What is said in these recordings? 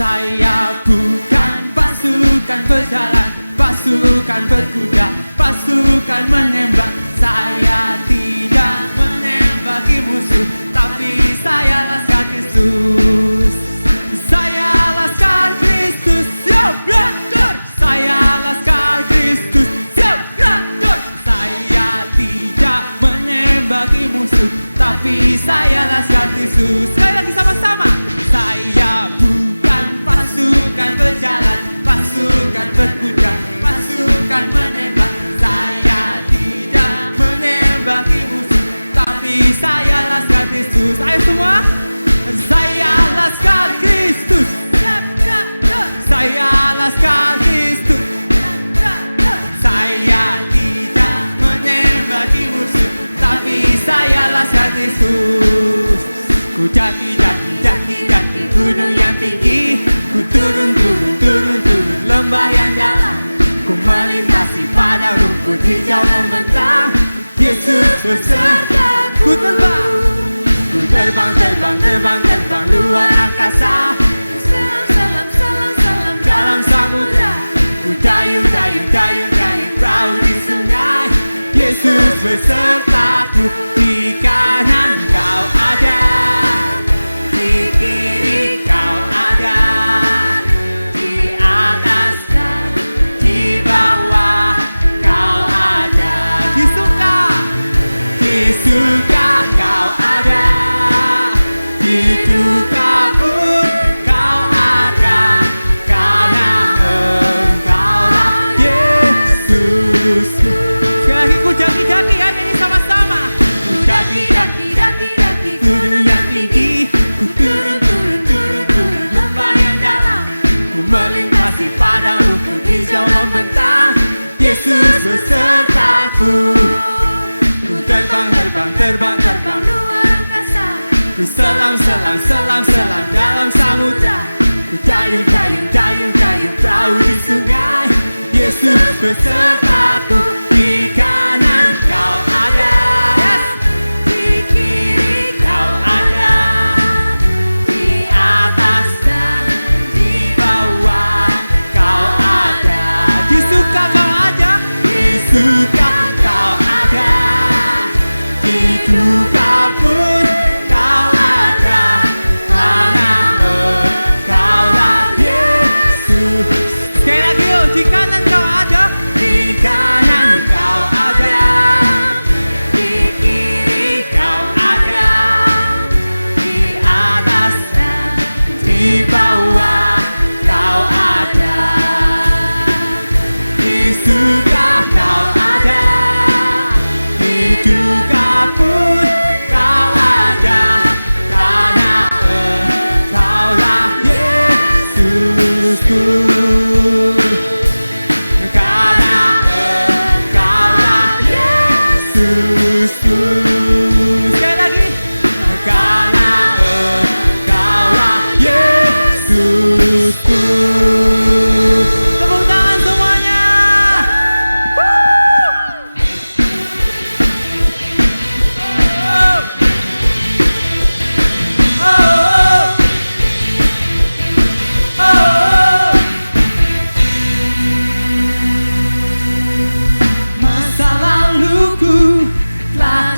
Saya bukan pasukan berjalan, pasukan berkuda, pasukan menembak. Saya tidak menembaki musuh, tapi saya laskar Kristus. Saya laskar Kristus, siap beratur. Saya laskar Kristus, siap beratur. Saya tidak menembaki musuh, tapi saya laskar Kristus. Sekali lagi sama-sama. Saya bukan pasukan berjalan, pasukan berkuda, pasukan menembak. Saya tidak menembaki musuh, tapi saya laskar Kristus. Ayo semua. Saya laskar Kristus. Saya laskar Kristus. Saya tidak menembaki musuh, tapi saya laskar Kristus. Ku daki gunung yang tinggi, ku turun lembah yang dalam. Ku melintasi padang rumput hijau membentang. Yesus besertaku. Ku terbang luar angkasa. Selam dalam samudra. Ku dayung perahu di sungai. Yesus besertaku. Di kanan kau ada, di kiri kau ada, di atas dan di bawah kau ada. Di suka kau ada, di duka pun kau ada, karena Engkaulah Yesus. Sekali lagi ku daki ya, ini sama-sama. Ku daki gunung yang tinggi, ku turun lembah yang dalam. Ku melintasi padang rumput hijau membentang. Yesus besertaku. Ku terbang luar angkasa. Ku selam dalam samudra. Ku dayung perahu di sungai. Yesus besertaku. Di kanan kau ada, yes. Di kiri kau ada, di atas dan di bawah kau ada. Di suka kau ada, di duka pun kau ada, karena Engkaulah Yesus. Sekali lagi yuk, di kanan kau ada, di kanan kau ada, di kiri kau ada, di atas dan di bawah kau ada. Di suka kau ada, di duka pun kau ada, karena Engkaulah Yesusku. Karena Engkaulah Yesusku. Sekali lagi. Karena Engkaulah Yesusku. Tepuk tangan semuanya. Masa laluku telah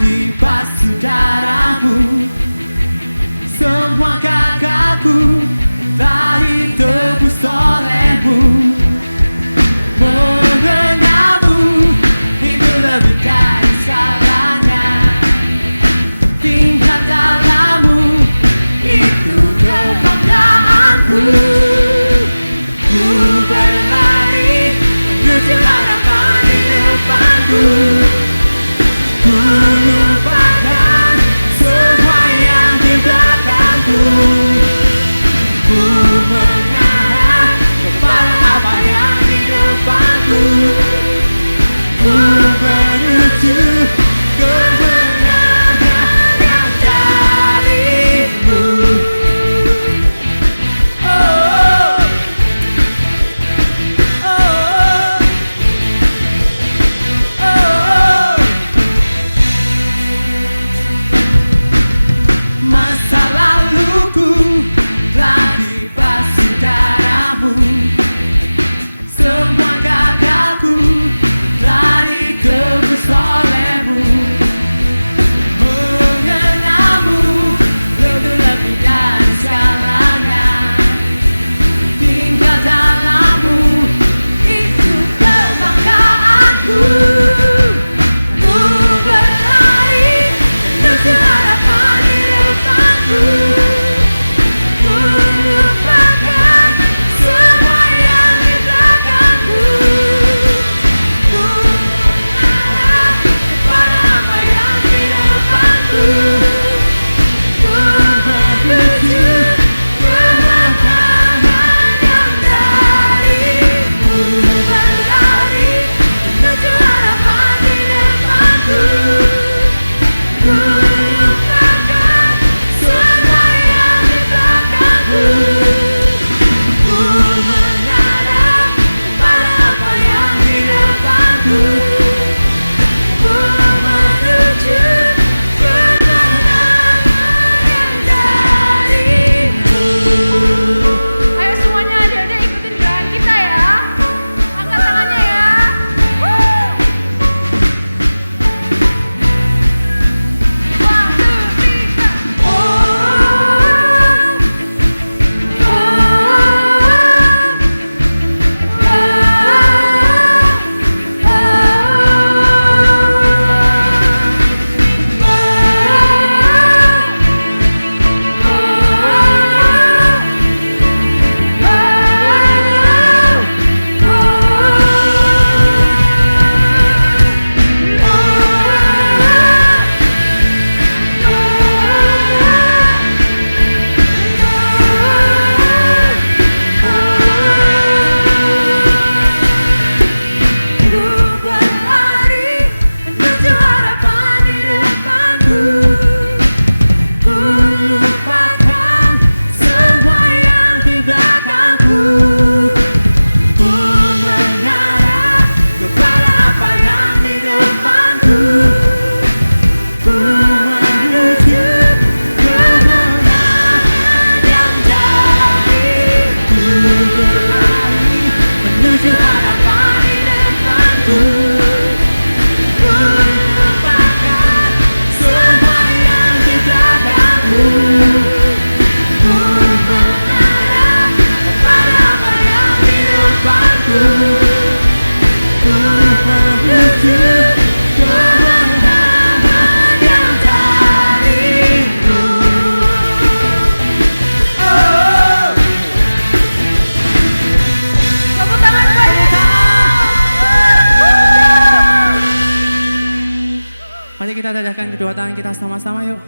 Mari kita dadahkan kedua tangan kita sama-sama yuk.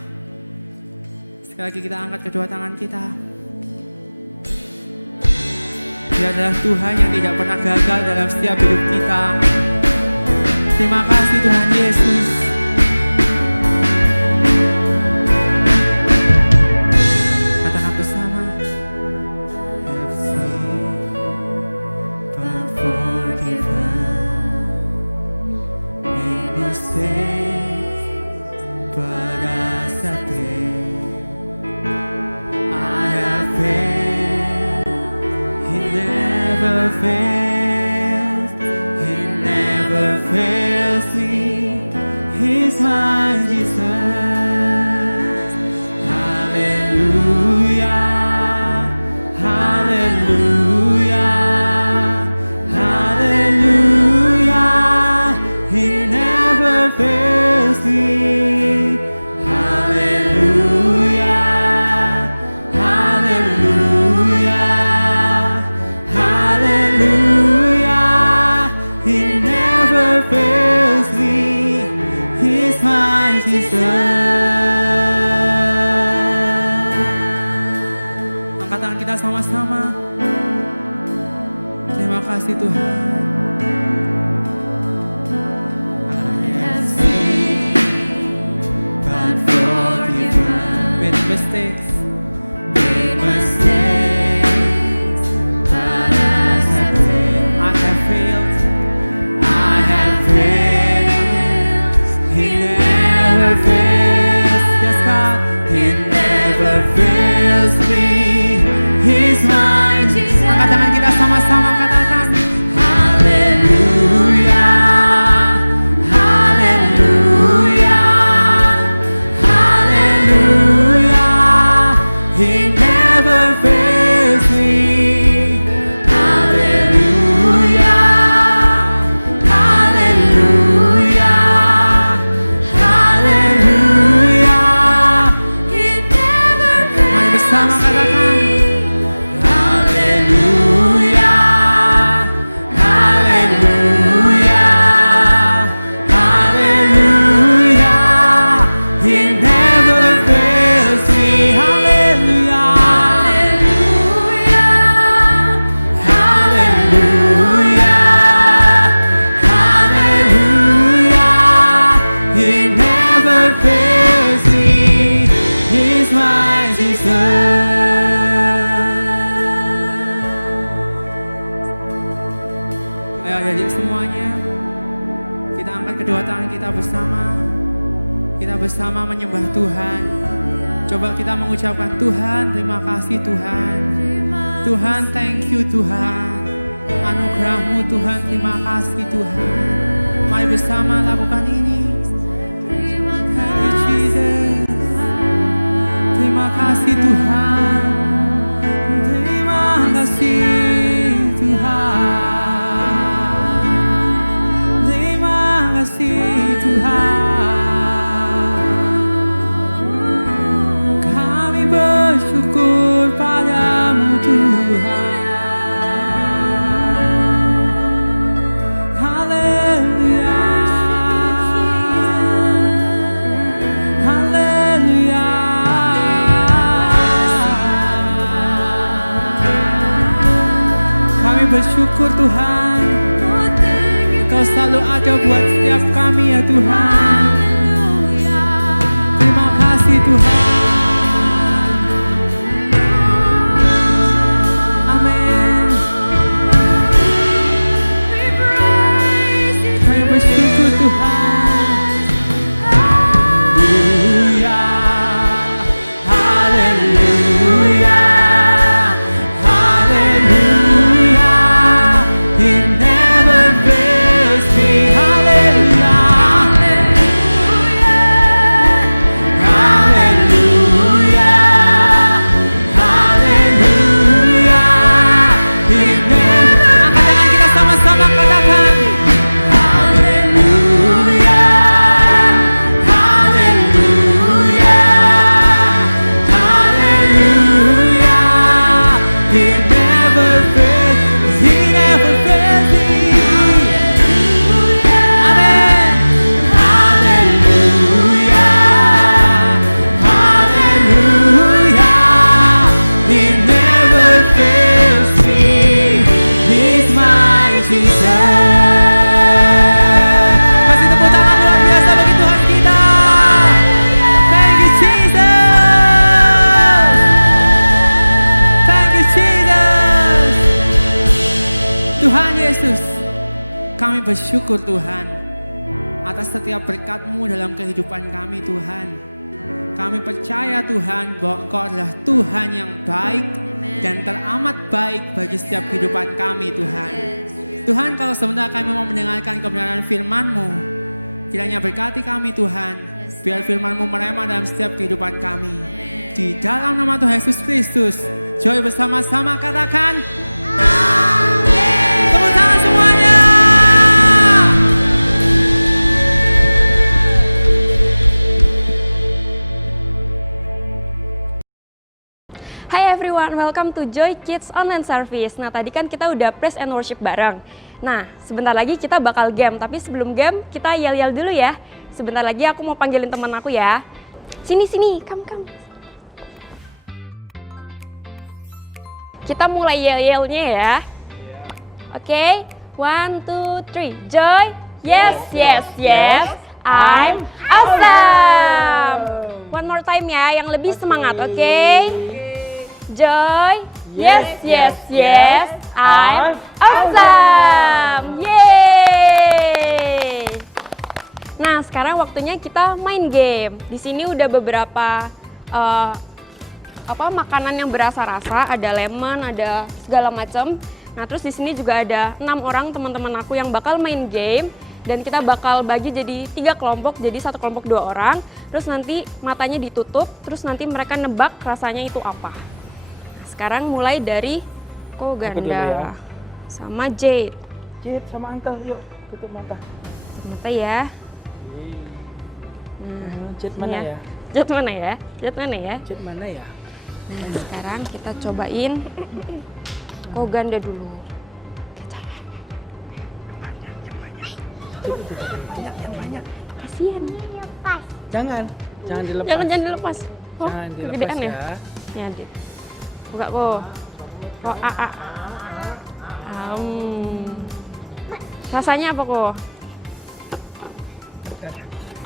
Sekali lagi kita angkat kedua tangan kita. Dia adalah Tuhan yang tidak pernah gagal dalam setiap hidup kita. Terima kasih Tuhan Yesus. Katakan bersama. Have sinned, but forgiven. Made mistakes, but accepted. I have failed. He never fails. He never fails me. He's my Jesus. Hallelujah. Hallelujah. Hallelujah. He never fails me. Hallelujah. Hallelujah. Hallelujah. He never fails me. He's my Jesus. Angkat tangan kita sama-sama. Terima kasih Tuhan. Mistakes, made mistakes, but accepted. I have failed. I have failed. He never fails. Yes, God. He never fails me. He's my Jesus. Angkat tangan kita sama-sama katakan. Hallelujah. He never fails me. Hallelujah. Hallelujah. Hallelujah. He never fails me. Mari bersama katakan. Hallelujah. Hallelujah. Hallelujah. He never fails me. Ayo jadi semuanya kita angkat kedua tangan kita bersama. Kita bersama menyembah Tuhan. Coba kita mengucapkan Tuhan, terima kasih Tuhan. Tuhan, thank you Tuhan. Anugerah-Mu Tuhan, terima kasih Tuhan. Mari bersama lakukan ini. Thank you Jesus. Terima kasih Tuhan. Terima kasih Tuhan. Terima kasih Tuhan. Kami bersyukur padamu Tuhan. Haleluya. Haleluya. Kami bersyukur Tuhan. Kau selalu ada buat setiap kami ya Tuhan. Terima kasih Tuhan. Amin. Kami bersyukur Tuhan. Haleluya. Haleluya. Haleluya. He never fails me. Hallelujah. Hallelujah. bersyukur Tuhan atas setiap berkat-Mu dalam kehidupan kami Tuhan. Kami percaya Tuhan bahwa Engkau adalah Tuhan yang baik dan teramat baik bagi setiap kehidupan kami Tuhan. Tuhan, kalau sebentar kami mau mendengarkan kebenaran firman-Mu, kiranya berkati kami Tuhan, biar firman-Mu merema dalam setiap kehidupan kami. Di dalam nama Tuhan Yesus Kristus, Joy bersama-sama katakan Amin. Tepuk tangan semuanya. Hai everyone, welcome to Joy Kids Online Service. Nah, tadi kan kita udah praise and worship bareng. Nah, sebentar lagi kita bakal game, tapi sebelum game kita yel-yel dulu ya. Sebentar lagi aku mau panggilin teman aku ya. Sini, come. Kita mulai yel-yelnya ya. Oke, 1, 2, 3. Joy, yes, I'm awesome. One more time ya, yang lebih semangat, oke? Joy, yes, I'm awesome. Yeay! Nah, sekarang waktunya kita main game. Di sini udah beberapa makanan yang berasa-rasa, ada lemon, ada segala macam. Nah, terus di sini juga ada 6 orang teman-teman aku yang bakal main game dan kita bakal bagi jadi 3 kelompok, jadi satu kelompok 2 orang. Terus nanti matanya ditutup, terus nanti mereka nebak rasanya itu apa. Sekarang mulai dari Koganda ya. Sama Jade. Jade sama Anta, yuk tutup mata. Tutup mata ya. Jade mana ya? Jade mana ya? Jade mana ya? Jade mana ya? Nah, sekarang kita cobain Koganda dulu. Yang banyak. Kasian. Jangan dilepas. Jangan dilepas. Oh, Jangan dilepas kegedean ya. Ya, Dit. Buka kok. Oh, Rasanya apa kok?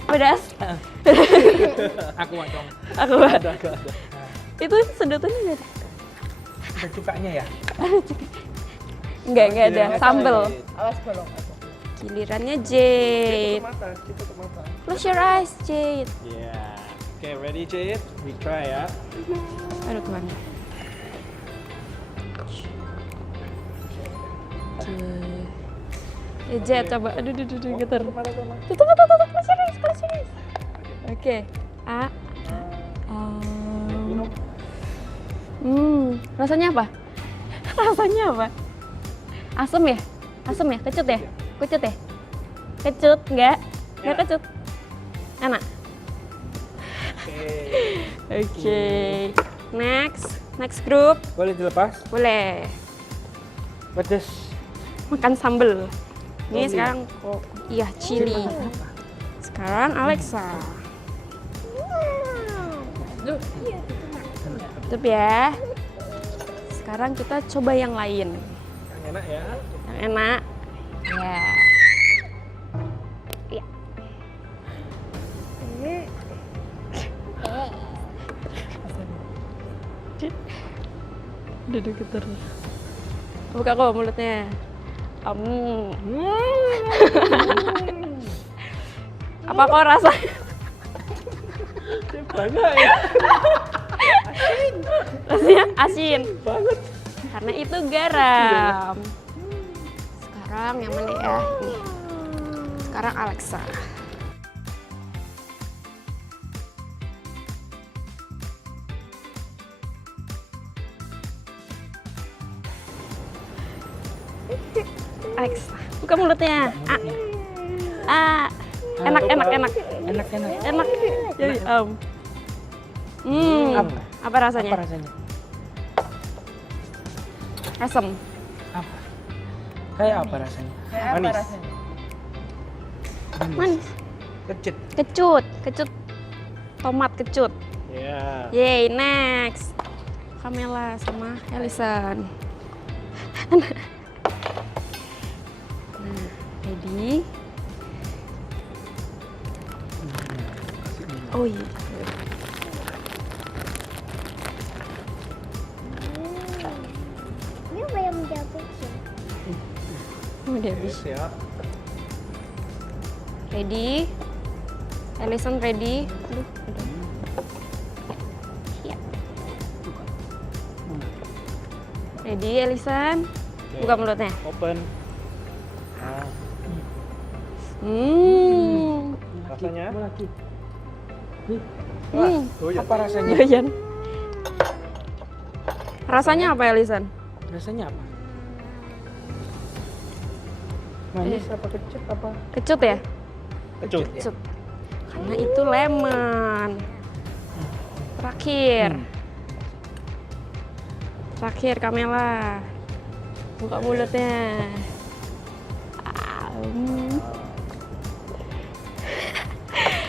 Pedas? Aku dong. Aku. Itu sedotannya nggak ada? Ada cukanya ya? Nggak ada. Sambel. Awas bolong. Gilirannya Jade. Tutup mata. Close your eyes, Jade. Yeah. Okay, ready Jade? We try ya. Aduh, kemana? Jade, coba. Aduh, getar. Tutup, close your eyes. Oke. Rasanya apa? Asem ya? Kecut ya? Kecut, enggak kecut. Enak. Oke. Next group. Boleh dilepas? Boleh. Pedas. Makan sambel. Ini sekarang chili. Sekarang Alexa. Tutup ya. Sekarang kita coba yang lain. Yang enak ya. Yang enak. Ya. Duduk getar. Buka kok mulutnya. Apa kok rasanya? Banyak ya. Rasanya asin. Banget. Karena itu garam. Sekarang yang mana ya? Nih. Sekarang Alexa. Alexa, buka mulutnya. Enak. Jadi, apa rasanya? Asam. Apa? Kayak apa rasanya? Manis. Manis. Kecut. Tomat kecut. Ya. Yeay, next. Kamela sama Elisan. Ready? Oh iya. Ini bayam jagung. Udah habis. Siap. Ready? Ellison ready? Aduh, udah. Ya. Ready, Ellison? Oke. Buka mulutnya. Open. Nah, rasanya? Oh ya. Apa rasanya? Doyan. Rasanya apa, Ellison? Rasanya apa? Manis apa kecut apa? Kecut ya? Kecut. Kecut. Karena itu lemon. Terakhir. Terakhir, Kamela. Buka mulutnya.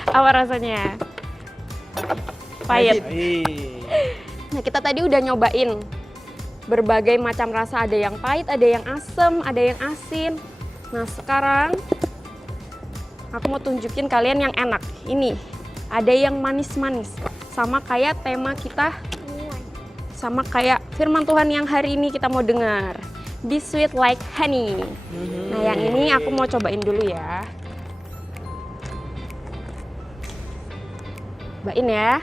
Apa rasanya? Pahit. Nah, kita tadi udah nyobain berbagai macam rasa, ada yang pahit, ada yang asem, ada yang asin. Nah, sekarang aku mau tunjukin kalian yang enak. Ini, ada yang manis-manis. Sama kayak tema kita, sama kayak firman Tuhan yang hari ini kita mau dengar. Be sweet like honey. Nah, yang ini aku mau cobain dulu ya. Cobain ya.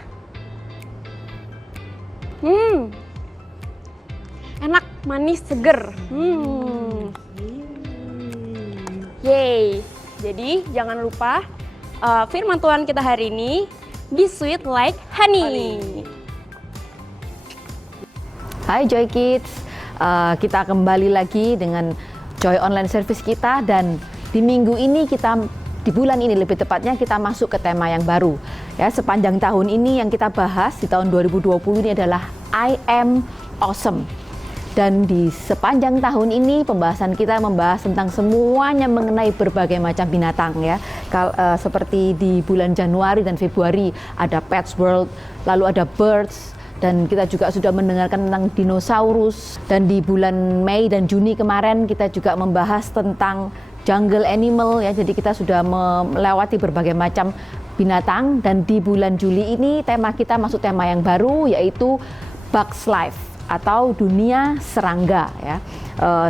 Enak, manis, seger. Yeay. Jadi jangan lupa firman Tuhan kita hari ini, be sweet like honey. Hai Joy Kids, kita kembali lagi dengan Joy Online Service kita, dan di minggu ini di bulan ini lebih tepatnya kita masuk ke tema yang baru. Ya, sepanjang tahun ini yang kita bahas di tahun 2020 ini adalah I am awesome. Dan di sepanjang tahun ini pembahasan kita membahas tentang semuanya mengenai berbagai macam binatang ya. Seperti di bulan Januari dan Februari ada Pets World, lalu ada Birds, dan kita juga sudah mendengarkan tentang dinosaurus. Dan di bulan Mei dan Juni kemarin kita juga membahas tentang jungle animal ya. Jadi kita sudah melewati berbagai macam binatang, dan di bulan Juli ini tema kita masuk tema yang baru, yaitu Bugs Life atau dunia serangga ya.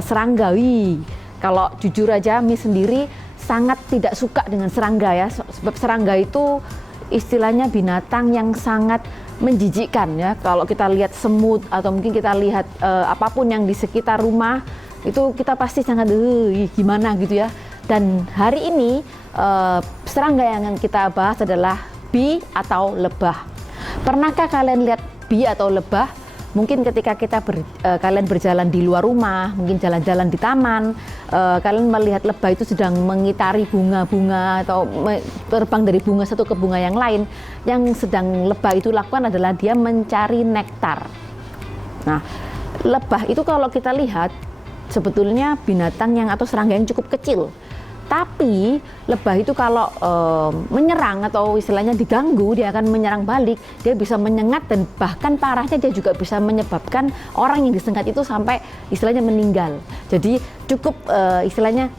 Seranggawi. Kalau jujur aja Miss sendiri sangat tidak suka dengan serangga ya, sebab serangga itu istilahnya binatang yang sangat menjijikkan ya. Kalau kita lihat semut atau mungkin kita lihat apapun yang di sekitar rumah, itu kita pasti sangat gimana gitu ya. Dan hari ini serangga yang kita bahas adalah bee atau lebah. Pernahkah kalian lihat bee atau lebah? Mungkin ketika kalian berjalan di luar rumah, mungkin jalan-jalan di taman, kalian melihat lebah itu sedang mengitari bunga-bunga atau terbang dari bunga satu ke bunga yang lain. Yang sedang lebah itu lakukan adalah dia mencari nektar. Nah, lebah itu kalau kita lihat sebetulnya binatang yang atau serangga yang cukup kecil. Tapi lebah itu kalau menyerang atau istilahnya diganggu, dia akan menyerang balik, dia bisa menyengat, dan bahkan parahnya dia juga bisa menyebabkan orang yang disengat itu sampai istilahnya meninggal. Jadi cukup istilahnya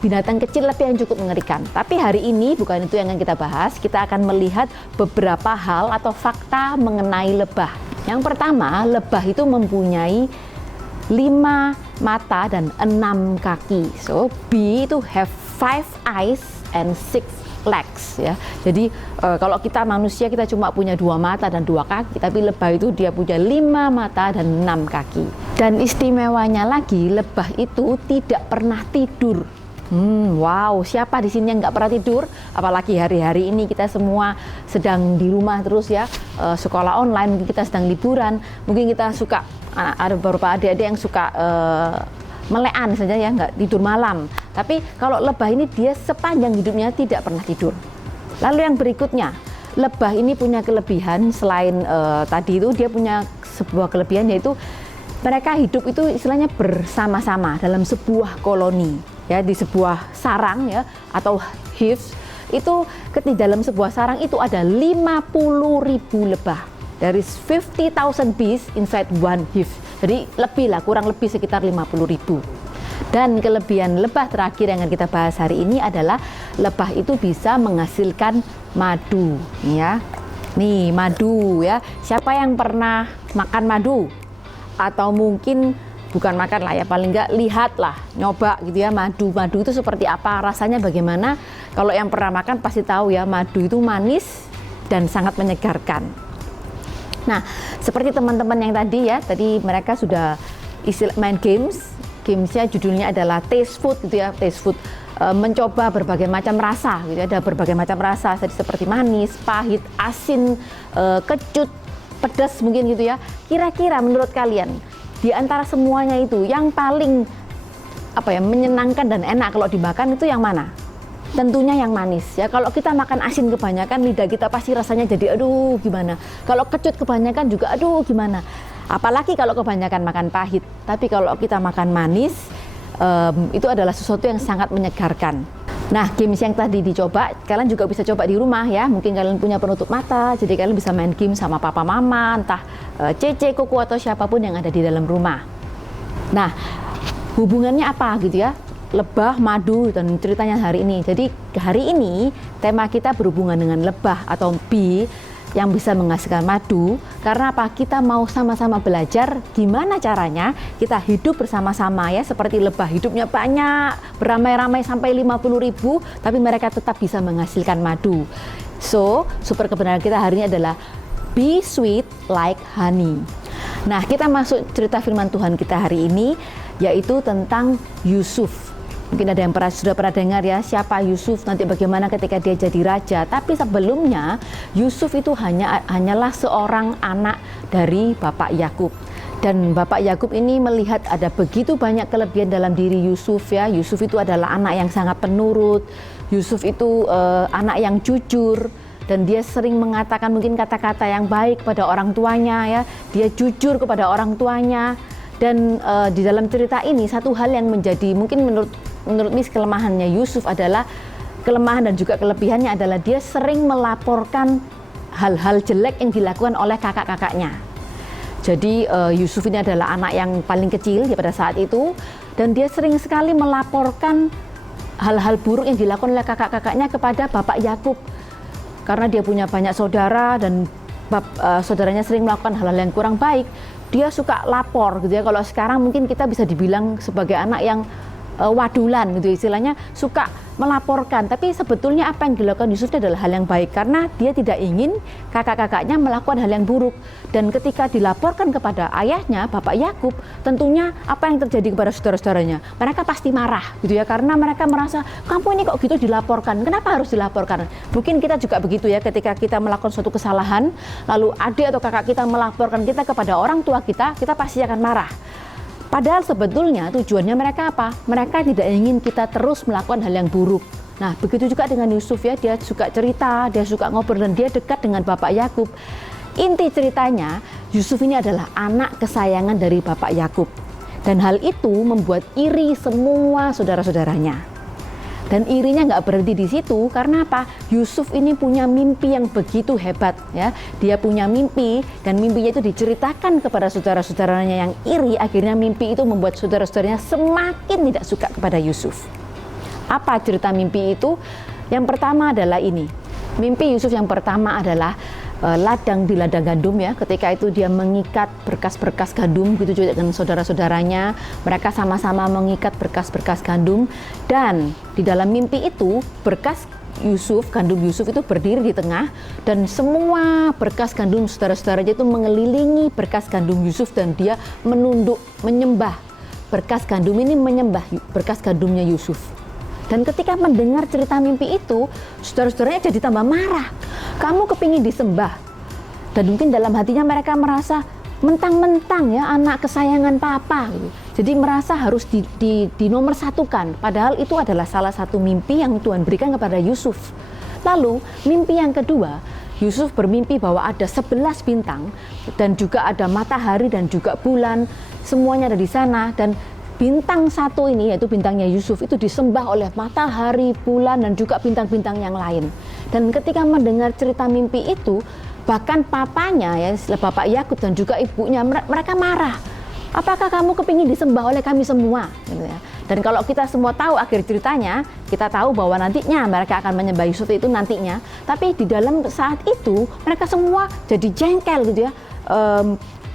binatang kecil tapi yang cukup mengerikan. Tapi hari ini bukan itu yang akan kita bahas, kita akan melihat beberapa hal atau fakta mengenai lebah. Yang pertama, lebah itu mempunyai 5 mata dan 6 kaki. So, bee itu have 5 eyes and 6 legs ya. Jadi kalau kita manusia kita cuma punya 2 mata dan 2 kaki, tapi lebah itu dia punya 5 mata dan 6 kaki. Dan istimewanya lagi, lebah itu tidak pernah tidur. Wow, siapa di sini yang nggak pernah tidur? Apalagi hari-hari ini kita semua sedang di rumah terus ya, sekolah online, mungkin kita sedang liburan, mungkin kita suka, ada beberapa adik-adik yang suka melean saja ya, nggak tidur malam. Tapi kalau lebah ini dia sepanjang hidupnya tidak pernah tidur. Lalu yang berikutnya, lebah ini punya kelebihan selain tadi itu, dia punya sebuah kelebihan, yaitu mereka hidup itu istilahnya bersama-sama dalam sebuah koloni. Ya, di sebuah sarang ya atau hives itu, dalam sebuah sarang itu ada 50.000 lebah. There is 50,000 bees inside one hive. Jadi lebih lah, kurang lebih sekitar 50.000. Dan kelebihan lebah terakhir yang akan kita bahas hari ini adalah lebah itu bisa menghasilkan madu ya. Nih, madu ya. Siapa yang pernah makan madu? Atau mungkin bukan makan lah ya, paling nggak lihat lah, nyoba gitu ya madu. Madu itu seperti apa, rasanya bagaimana. Kalau yang pernah makan pasti tahu ya, madu itu manis dan sangat menyegarkan. Nah, seperti teman-teman yang tadi ya, tadi mereka sudah main gamesnya judulnya adalah taste food gitu ya, taste food. Mencoba berbagai macam rasa gitu ya, ada berbagai macam rasa seperti manis, pahit, asin, kecut, pedas mungkin gitu ya. Kira-kira menurut kalian di antara semuanya itu yang paling menyenangkan dan enak kalau dimakan itu yang mana? Tentunya yang manis ya. Kalau kita makan asin kebanyakan, lidah kita pasti rasanya jadi aduh gimana. Kalau kecut kebanyakan juga aduh gimana. Apalagi kalau kebanyakan makan pahit. Tapi kalau kita makan manis, itu adalah sesuatu yang sangat menyegarkan. Nah, games yang tadi dicoba, kalian juga bisa coba di rumah ya. Mungkin kalian punya penutup mata, jadi kalian bisa main game sama papa mama, entah Cece, Koko, atau siapapun yang ada di dalam rumah. Nah, hubungannya apa gitu ya? Lebah, madu, dan ceritanya hari ini. Jadi hari ini tema kita berhubungan dengan lebah atau bee yang bisa menghasilkan madu. Karena apa? Kita mau sama-sama belajar gimana caranya kita hidup bersama-sama ya, seperti lebah hidupnya banyak, beramai-ramai sampai 50.000, tapi mereka tetap bisa menghasilkan madu. So, super kebenaran kita hari ini adalah be sweet like honey. Nah, kita masuk cerita firman Tuhan kita hari ini, yaitu tentang Yusuf. Mungkin ada yang sudah pernah dengar ya, siapa Yusuf, nanti bagaimana ketika dia jadi raja. Tapi sebelumnya, Yusuf itu hanyalah seorang anak dari Bapak Yakub. Dan Bapak Yakub ini melihat ada begitu banyak kelebihan dalam diri Yusuf ya. Yusuf itu adalah anak yang sangat penurut. Yusuf itu anak yang jujur. Dan dia sering mengatakan mungkin kata-kata yang baik kepada orang tuanya ya. Dia jujur kepada orang tuanya. Dan di dalam cerita ini satu hal yang menjadi mungkin menurut Miss kelemahannya Yusuf adalah, kelemahan dan juga kelebihannya adalah dia sering melaporkan hal-hal jelek yang dilakukan oleh kakak-kakaknya. Jadi Yusuf ini adalah anak yang paling kecil ya pada saat itu, dan dia sering sekali melaporkan hal-hal buruk yang dilakukan oleh kakak-kakaknya kepada Bapak Yakub. Karena dia punya banyak saudara dan saudaranya sering melakukan hal-hal yang kurang baik, dia suka lapor gitu ya. Kalau sekarang mungkin kita bisa dibilang sebagai anak yang wadulan gitu istilahnya, suka melaporkan. Tapi sebetulnya apa yang dilakukan Yusuf adalah hal yang baik, karena dia tidak ingin kakak-kakaknya melakukan hal yang buruk. Dan ketika dilaporkan kepada ayahnya Bapak Yakub, tentunya apa yang terjadi kepada saudara-saudaranya, mereka pasti marah gitu ya, karena mereka merasa kamu ini kok gitu dilaporkan, kenapa harus dilaporkan. Mungkin kita juga begitu ya, ketika kita melakukan suatu kesalahan lalu adik atau kakak kita melaporkan kita kepada orang tua kita, kita pasti akan marah. Padahal sebetulnya tujuannya mereka apa? Mereka tidak ingin kita terus melakukan hal yang buruk. Nah, begitu juga dengan Yusuf ya, dia suka cerita, dia suka ngobrol, dan dia dekat dengan Bapak Yakub. Inti ceritanya, Yusuf ini adalah anak kesayangan dari Bapak Yakub. Dan hal itu membuat iri semua saudara-saudaranya. Dan irinya nggak berhenti di situ, karena apa? Yusuf ini punya mimpi yang begitu hebat ya. Dia punya mimpi, dan mimpinya itu diceritakan kepada saudara-saudaranya yang iri. Akhirnya mimpi itu membuat saudara-saudaranya semakin tidak suka kepada Yusuf. Apa cerita mimpi itu? Yang pertama adalah ini. Mimpi Yusuf yang pertama adalah di ladang gandum ya. Ketika itu dia mengikat berkas-berkas gandum, gitu juga dengan saudara-saudaranya. Mereka sama-sama mengikat berkas-berkas gandum, dan di dalam mimpi itu berkas Yusuf, gandum Yusuf itu berdiri di tengah, dan semua berkas gandum saudara-saudaranya itu mengelilingi berkas gandum Yusuf, dan dia menunduk, menyembah berkas gandum ini, menyembah berkas gandumnya Yusuf. Dan ketika mendengar cerita mimpi itu, saudara-saudaranya jadi tambah marah. Kamu kepingin disembah. Dan mungkin dalam hatinya mereka merasa mentang-mentang ya anak kesayangan papa gitu. Jadi merasa harus nomor satukan. Padahal itu adalah salah satu mimpi yang Tuhan berikan kepada Yusuf. Lalu mimpi yang kedua, Yusuf bermimpi bahwa ada 11 bintang, dan juga ada matahari dan juga bulan, semuanya ada di sana. Dan bintang satu ini, yaitu bintangnya Yusuf, itu disembah oleh matahari, bulan, dan juga bintang-bintang yang lain. Dan ketika mendengar cerita mimpi itu, bahkan papanya ya, Bapak Yakub dan juga ibunya, mereka marah. Apakah kamu kepingin disembah oleh kami semua? Gitu ya. Dan kalau kita semua tahu akhir ceritanya, kita tahu bahwa nantinya mereka akan menyembah Yusuf itu nantinya. Tapi di dalam saat itu, mereka semua jadi jengkel gitu ya.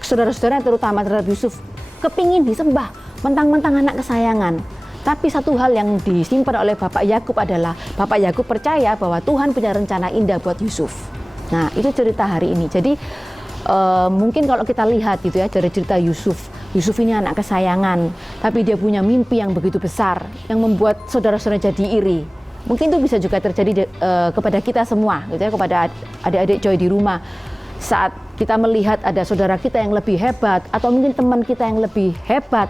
Saudara-saudara terutama terhadap Yusuf. kepingin disembah, mentang-mentang anak kesayangan. Tapi satu hal yang disimpan oleh Bapak Yakub adalah Bapak Yakub percaya bahwa Tuhan punya rencana indah buat Yusuf. Nah, itu cerita hari ini. Jadi mungkin kalau kita lihat gitu ya dari cerita Yusuf ini anak kesayangan, tapi dia punya mimpi yang begitu besar yang membuat saudara-saudara jadi iri. Mungkin itu bisa juga terjadi kepada kita semua, gitu ya, kepada adik-adik Joy di rumah. Saat kita melihat ada saudara kita yang lebih hebat, atau mungkin teman kita yang lebih hebat,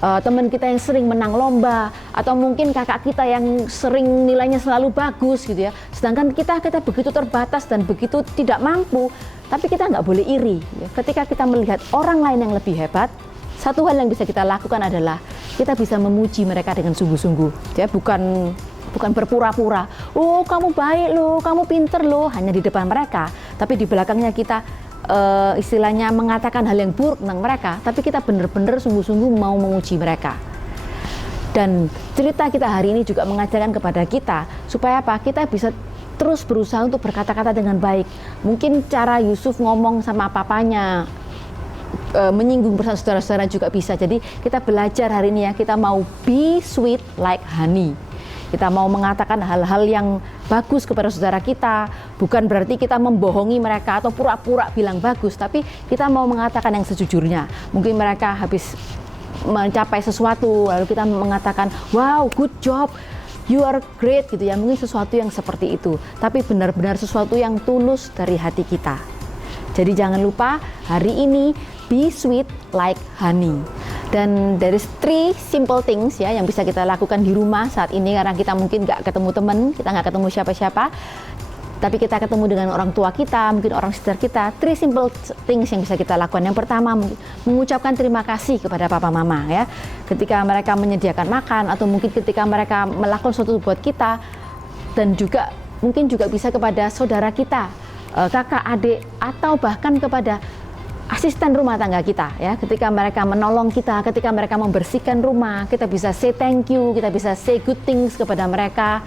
teman kita yang sering menang lomba, atau mungkin kakak kita yang sering nilainya selalu bagus gitu ya. Sedangkan kita begitu terbatas dan begitu tidak mampu, tapi kita nggak boleh iri. Ya. Ketika kita melihat orang lain yang lebih hebat, satu hal yang bisa kita lakukan adalah kita bisa memuji mereka dengan sungguh-sungguh. Ya, bukan berpura-pura. Oh, kamu baik loh, kamu pinter loh, hanya di depan mereka. Tapi di belakangnya kita istilahnya mengatakan hal yang buruk tentang mereka, tapi kita benar-benar sungguh-sungguh mau memuji mereka. Dan cerita kita hari ini juga mengajarkan kepada kita supaya apa? Kita bisa terus berusaha untuk berkata-kata dengan baik. Mungkin cara Yusuf ngomong sama papanya menyinggung bersama saudara-saudara juga bisa. Jadi kita belajar hari ini ya, kita mau be sweet like honey. Kita mau mengatakan hal-hal yang bagus kepada saudara kita, bukan berarti kita membohongi mereka atau pura-pura bilang bagus, tapi kita mau mengatakan yang sejujurnya. Mungkin mereka habis mencapai sesuatu, lalu kita mengatakan, wow, good job, you are great, gitu ya. Mungkin sesuatu yang seperti itu, tapi benar-benar sesuatu yang tulus dari hati kita. Jadi jangan lupa hari ini be sweet like honey. Dan there is 3 simple things ya yang bisa kita lakukan di rumah saat ini, karena kita mungkin nggak ketemu teman, kita nggak ketemu siapa-siapa, tapi kita ketemu dengan orang tua kita, mungkin orang sekitar kita. 3 simple things yang bisa kita lakukan. Yang pertama, mengucapkan terima kasih kepada papa mama ya, ketika mereka menyediakan makan, atau mungkin ketika mereka melakukan sesuatu buat kita, dan juga mungkin juga bisa kepada saudara kita, kakak, adik, atau bahkan kepada asisten rumah tangga kita ya, ketika mereka menolong kita, ketika mereka membersihkan rumah, kita bisa say thank you, kita bisa say good things kepada mereka.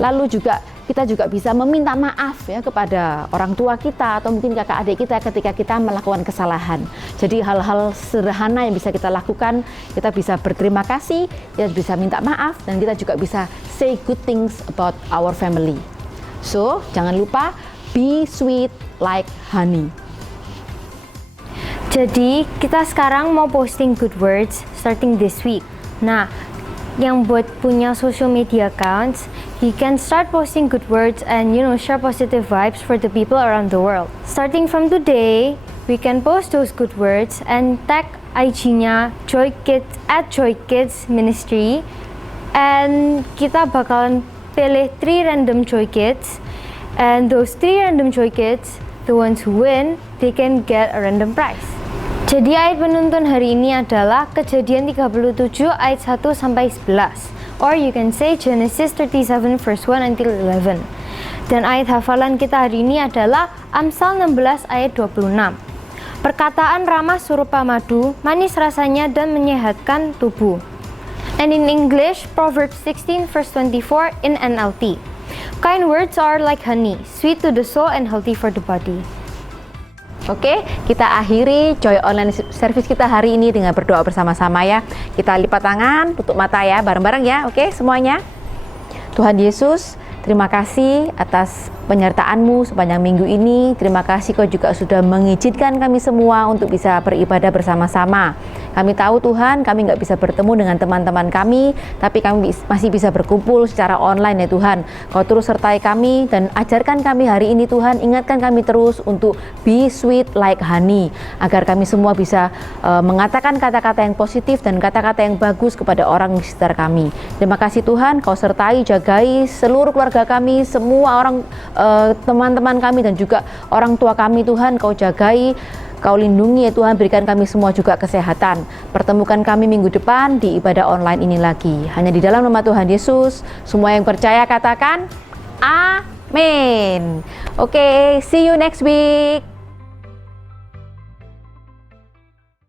Lalu juga kita juga bisa meminta maaf ya kepada orang tua kita atau mungkin kakak adik kita ketika kita melakukan kesalahan. Jadi hal-hal sederhana yang bisa kita lakukan, kita bisa berterima kasih, kita bisa minta maaf, dan kita juga bisa say good things about our family. So, jangan lupa be sweet like honey. Jadi kita sekarang mau posting good words starting this week. Nah, yang buat punya social media accounts, you can start posting good words and share positive vibes for the people around the world. Starting from today, we can post those good words and tag IG-nya Joy Kids @JoyKids Ministry, and kita bakalan pilih 3 random Joy Kids, and those 3 random Joy Kids, the ones who win, they can get a random prize. Jadi ayat penuntun hari ini adalah Kejadian 37 ayat 1 sampai 11, or you can say Genesis 37 verse 1 until 11. Dan ayat hafalan kita hari ini adalah Amsal 16 ayat 26. Perkataan ramah serupa madu, manis rasanya dan menyehatkan tubuh. And in English, Proverbs 16 verse 24 in NLT. Kind words are like honey, sweet to the soul and healthy for the body. Oke, kita akhiri Joy Online Service kita hari ini dengan berdoa bersama-sama ya. Kita lipat tangan, tutup mata ya, bareng-bareng ya. Oke, semuanya. Tuhan Yesus, terima kasih atas penyertaan-Mu sepanjang minggu ini. Terima kasih Kau juga sudah mengizinkan kami semua untuk bisa beribadah bersama-sama. Kami tahu Tuhan, kami nggak bisa bertemu dengan teman-teman kami, tapi kami masih bisa berkumpul secara online ya Tuhan. Kau terus sertai kami dan ajarkan kami hari ini Tuhan, ingatkan kami terus untuk be sweet like honey, agar kami semua bisa mengatakan kata-kata yang positif dan kata-kata yang bagus kepada orang di sekitar kami. Terima kasih Tuhan, Kau sertai, jagai seluruh keluarga kami, semua orang teman-teman kami dan juga orang tua kami Tuhan, Kau jagai, Kau lindungi ya Tuhan, berikan kami semua juga kesehatan. Pertemukan kami minggu depan di ibadah online ini lagi. Hanya di dalam nama Tuhan Yesus, semua yang percaya katakan amin. Oke, see you next week.